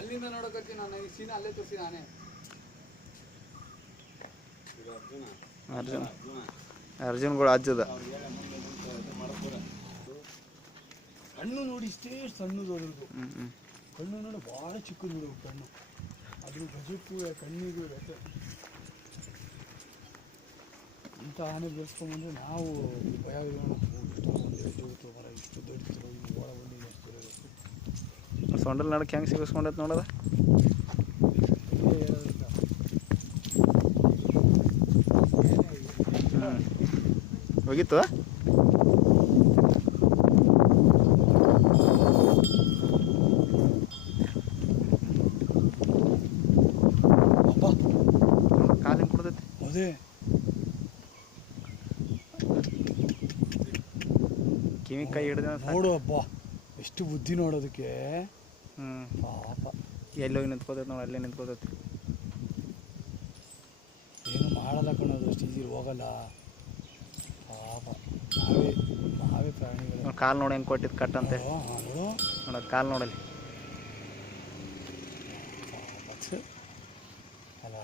ಅಲ್ಲಿಂದ ನೋಡೋಕತ್ತೀನಿ ನಾನು ಈ ಸೀನಾ ಅಲ್ಲೇ ತೋರಿಸಿ ನಾನೇ. ಅರ್ಜುನ್ಗಳು ಅಜ್ಜದ ಕಣ್ಣು ನೋಡಿ ಇಷ್ಟೇ ಸಣ್ಣದು ಅದ್ರದ್ದು. ಕಣ್ಣು ನೋಡಿ ಭಾಳ ಚಿಕ್ಕದು ಬಿಡು ಕಣ್ಣು. ಅದ್ರ ಗಜಕ್ಕೂ ಕಣ್ಣಿಗೂ ವ್ಯತ್ಯಾಸ. ಇಂಥ ಆನೆ ಬೆಳೆಸ್ಕೊಂಡ್ಬಂದ್ರೆ ನಾವು ಭಯ ಇಷ್ಟು ಮರ ಇಷ್ಟು ದೊಡ್ಡ ಒಳ ಬಂದಿದೆ ಅಷ್ಟು ಇರಬೇಕು. ಸೊಂಡಲ್ ನಡಕ್ಕೆ ಹೆಂಗೆ ಸಿಗಿಸ್ಕೊಂಡೈತೆ ನೋಡೋದ. ಹೋಗಿತ್ತು ಕಾಲಿನ ಕೊಡ್ತೈತಿ. ಅದೇ ಕಿವಿ ಕೈ ಹಿಡ್ದ ನೋಡು ಹಬ್ಬ ಎಷ್ಟು ಬುದ್ಧಿ ನೋಡೋದಕ್ಕೆ. ಪಾಪ ಎಲ್ಲೋಗಿ ನಿಂತ್ಕೋತೈತಿ ನೋಡಿ, ಅಲ್ಲೇ ನಿಂತ್ಕೋತೈತಿ. ಏನು ಮಾಡಲ್ಲ ಕಣೋದು, ಅಷ್ಟು ಈಜಿ ಹೋಗಲ್ಲ ಪಾಪ. ನಾವೇ ಪ್ರಾಣಿಗಳು. ಕಾಲು ನೋಡಿ ಹೆಂಗೆ ಕೊಟ್ಟಿದ್ದು ಕಟ್ ಅಂತೆ ನೋಡು ನೋಡೋದು ಕಾಲು ನೋಡಲಿ. ಅಲ್ಲ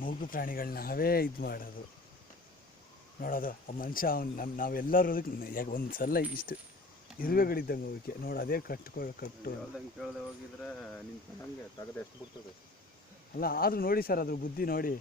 ಮೂಗು ಪ್ರಾಣಿಗಳು ನಾವೇ ಇದು ಮಾಡೋದು ನೋಡೋದು. ಮನುಷ್ಯ ನಾವೆಲ್ಲರೂ ಅದಕ್ಕೆ ಯಾಕೆ ಒಂದು ಸಲ ಇಷ್ಟು ಇರುವೆಗಳಿದ್ದಂಗೆ ಹೋಗಕ್ಕೆ ನೋಡು. ಅದೇ ಕಟ್ಟು ಕೇಳ್ದೆ ಹೋಗಿದ್ರೆ ನಿಂತ್ಕೊಂಡಂಗೆ ತಗದೆ ಎಷ್ಟು ಬಿಡ್ತದೆ. ಅಲ್ಲ ಆದರೂ ನೋಡಿ ಸರ್ ಅದ್ರ ಬುದ್ಧಿ ನೋಡಿ.